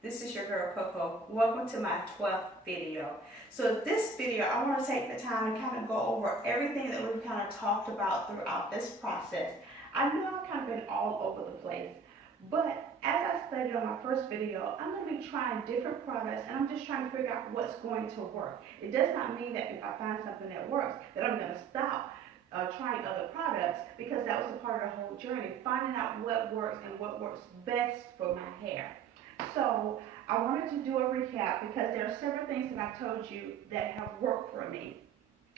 This is your girl Coco. Welcome to my 12th video. So this video, I want to take the time and kind of go over everything that we've kind of talked about throughout this process. I know I've kind of been all over the place, but as I stated on my first video, I'm going to be trying different products and I'm just trying to figure out what's going to work. It does not mean that if I find something that works, that I'm going to stop trying other products, because that was a part of the whole journey, finding out what works and what works best for my hair. So I wanted to do a recap because there are several things that I've told you that have worked for me.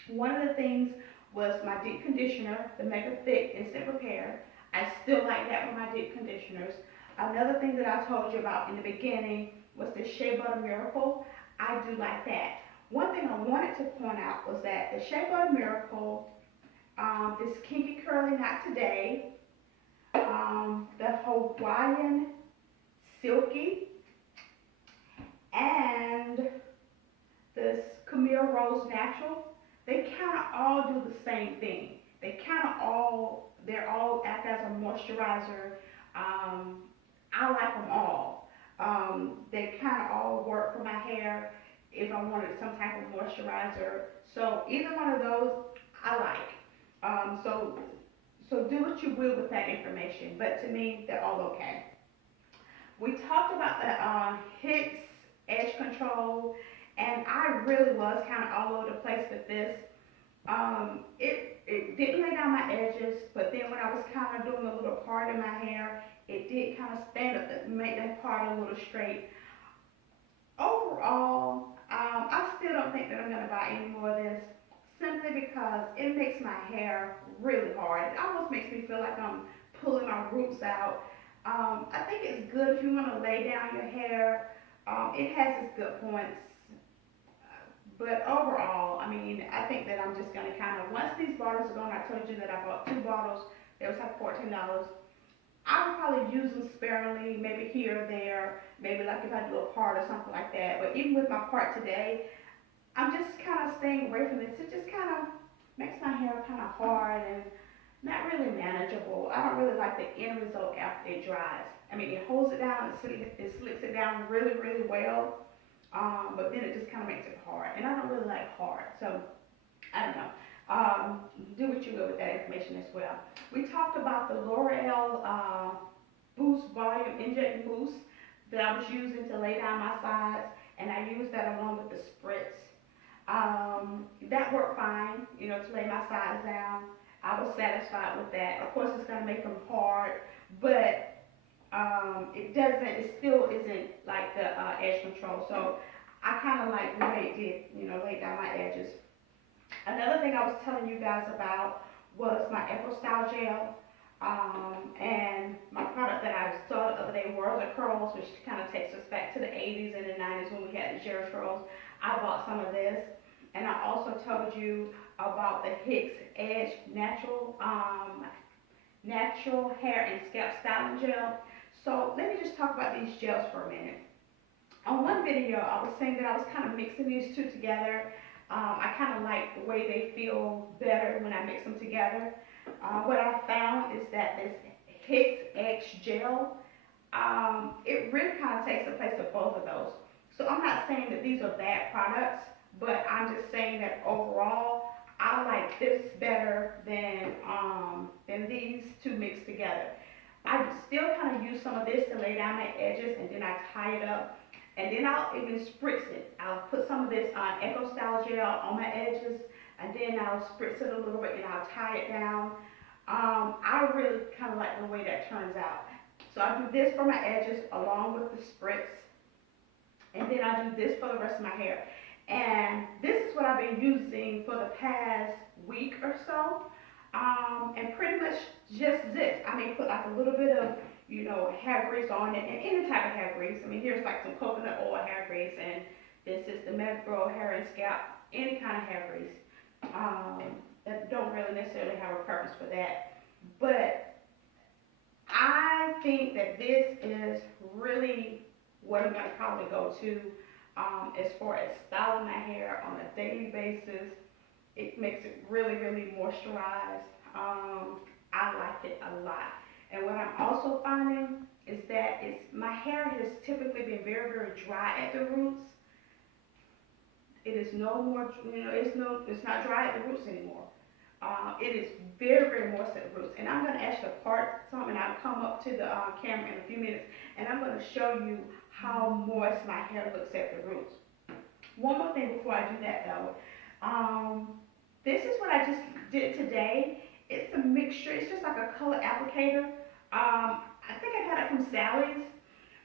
One of the things was my deep conditioner, the Mega Thick Instant Repair. I still like that with my deep conditioners. Another thing that I told you about in the beginning was the Shea Butter Miracle. I do like that. One thing I wanted to point out was that the Shea Butter Miracle, this Kinky Curly Not Today, the Hawaiian Silky, and this Camille Rose Natural, they kind of all do the same thing. They're all act as a moisturizer. I like them all. They kind of all work for my hair if I wanted some type of moisturizer. So either one of those, I like. So do what you will with that information, but to me, they're all okay. We talked about the Hicks edge control, and I really was kind of all over the place with this. It didn't lay down my edges, but then when I was kind of doing a little part in my hair, it did kind of stand up, make that part a little straight. Overall, I still don't think that I'm going to buy any more of this, simply because it makes my hair really hard. It almost makes me feel like I'm pulling my roots out. I think it's good if you want to lay down your hair. It has its good points. But overall, I mean, I think that I'm just going to kind of, once these bottles are gone, I told you that I bought 2 bottles. It was like $14. I would probably use them sparingly, maybe here or there, maybe like if I do a part or something like that. But even with my part today, I'm just kind of staying away from this. It just kind of makes my hair kind of hard and not really manageable. I don't really like the end result after it dries. I mean, it holds it down, it slicks it down really, really well, but then it just kind of makes it hard. And I don't really like hard, so I don't know. Do what you will with that information as well. We talked about the L'Oreal Boost Volume Inject Boost that I was using to lay down my sides, and I used that along with the spritz. That worked fine, to lay my sides down. I was satisfied with that. Of course, it's going to make them hard, but it still isn't like the edge control. So I kind of like the way it did, lay down my edges. Another thing I was telling you guys about was my Echo Style Gel. And my product that I saw the other day, World of Curls, which kind of takes us back to the 80s and the 90s when we had the Jerry curls. I bought some of this. And I also told you about the Hicks Edge Natural Hair and Scalp Styling Gel. So let me just talk about these gels for a minute. On one video, I was saying that I was kind of mixing these two together. I kind of like the way they feel better when I mix them together. What I found is that this Hicks Edge Gel, it really kind of takes the place of both of those. So I'm not saying that these are bad products, but I'm just saying that overall, I like this better than these two mixed together. I still kind of use some of this to lay down my edges, and then I tie it up, and then I'll even spritz it. I'll put some of this Echo Style Gel on my edges, and then I'll spritz it a little bit, and I'll tie it down. I really kind of like the way that turns out. So I do this for my edges along with the spritz, and then I do this for the rest of my hair. And this is what I've been using for the past week or so. And pretty much just this. I may put like a little bit of, hair grease on it, and any type of hair grease. I mean, here's like some coconut oil hair grease, and this is the Medipro Hair and Scalp, any kind of hair grease. I don't really necessarily have a preference for that. But I think that this is really what I'm going to probably go to as far as styling my hair on a daily basis. It makes it really, really moisturized. I like it a lot. And what I'm also finding is that my hair has typically been very, very dry at the roots. It is no more, it's not dry at the roots anymore. It is very, very moist at the roots. And I'm going to actually part some, and I'll come up to the camera in a few minutes, and I'm going to show you how moist my hair looks at the roots. One more thing before I do that though. This is what I just did today. It's a mixture. It's just like a color applicator. I think I got it from Sally's.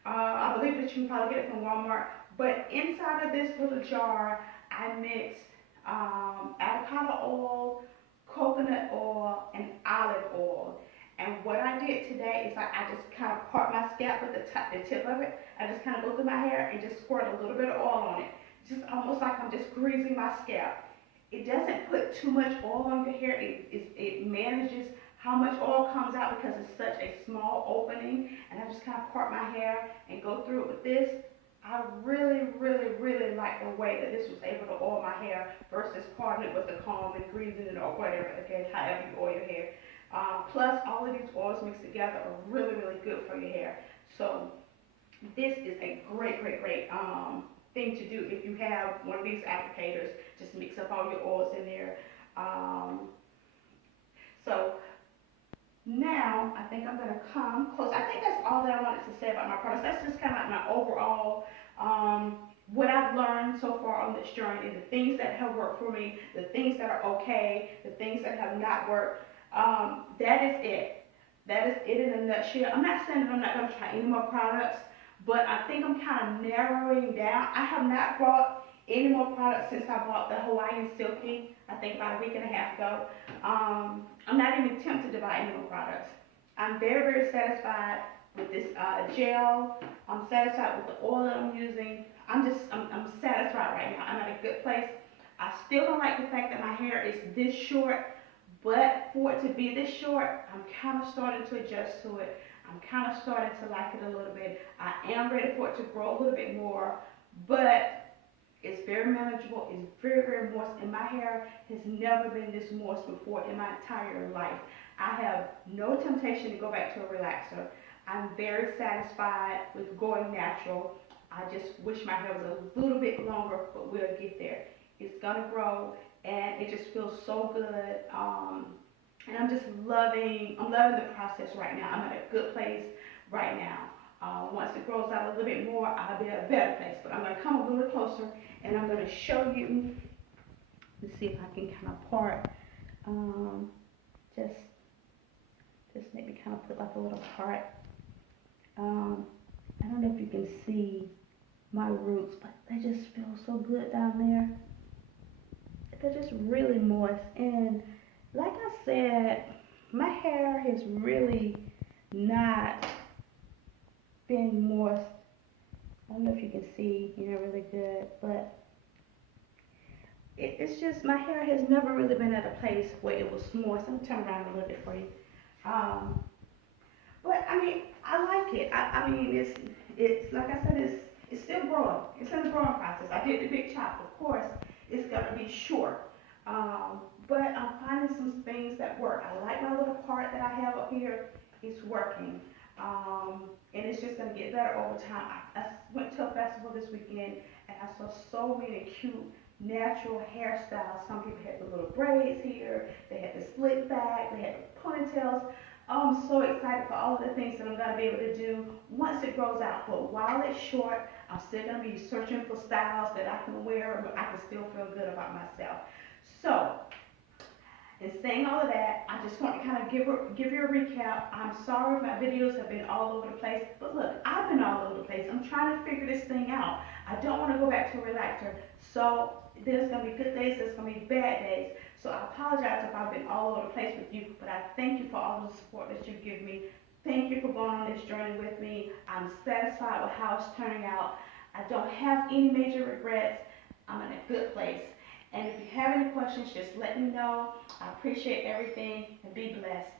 I believe that you can probably get it from Walmart. But inside of this little jar, I mixed avocado oil, coconut oil, and olive oil. And what I did today is I just kind of part my scalp with the tip of it. I just kind of go through my hair and just squirt a little bit of oil on it. Just almost like I'm just greasing my scalp. It doesn't put too much oil on your hair. It manages how much oil comes out because it's such a small opening. And I just kind of part my hair and go through it with this. I really, really, really like the way that this was able to oil my hair versus parting it with a comb and greasing it or whatever, okay, however you oil your hair. Plus, all of these oils mixed together are really, really good for your hair. So this is a great, great, great thing to do if you have one of these applicators. Just mix up all your oils in there. So now I think I'm gonna come close. I think that's all that I wanted to say about my products. That's just kind of like my overall what I've learned so far on this journey, the things that have worked for me, the things that are okay, the things that have not worked. That is it. That is it in a nutshell. I'm not saying that I'm not going to try any more products, but I think I'm kind of narrowing down. I have not bought any more products since I bought the Hawaiian Silky, I think about a week and a half ago. I'm not even tempted to buy any more products. I'm very, very satisfied with this gel. I'm satisfied with the oil that I'm using. I'm satisfied right now. I'm at a good place. I still don't like the fact that my hair is this short, but for it to be this short, I'm kind of starting to adjust to it. I'm kind of starting to like it a little bit. I am ready for it to grow a little bit more, but it's very manageable. It's very, very moist, and my hair has never been this moist before in my entire life. I have no temptation to go back to a relaxer. I'm very satisfied with going natural. I just wish my hair was a little bit longer, but we'll get there. It's gonna grow, and it just feels so good. And I'm loving the process right now. I'm at a good place right now. Once it grows out a little bit more, I'll be at a better place. But I'm gonna come a little closer, and I'm gonna show you. Let's see if I can kind of part. Just maybe kind of put like a little part. I don't know if you can see my roots, but they just feel so good down there. They're just really moist, and like I said, my hair has really not been moist. I don't know if you can see, really good, but it's just my hair has never really been at a place where it was moist. Let me turn around a little bit for you. But I mean, I like it. I mean, it's like I said, it's still growing. It's in the growing process. I did the big chop, of course. It's gonna be short. But I'm finding some things that work. I like my little part that I have up here. It's working. And it's just gonna get better over time. I went to a festival this weekend, and I saw so many cute natural hairstyles. Some people had the little braids here. They had the slick back. They had the ponytails. Oh, I'm so excited for all of the things that I'm going to be able to do once it grows out. But while it's short, I'm still going to be searching for styles that I can wear, but I can still feel good about myself. So, in saying all of that, I just want to kind of give you a recap. I'm sorry if my videos have been all over the place, but look, I've been all over the place. I'm trying to figure this thing out. I don't want to go back to a relaxer. So, there's going to be good days, there's going to be bad days. So I apologize if I've been all over the place with you, but I thank you for all the support that you give me. Thank you for going on this journey with me. I'm satisfied with how it's turning out. I don't have any major regrets. I'm in a good place. And if you have any questions, just let me know. I appreciate everything, and be blessed.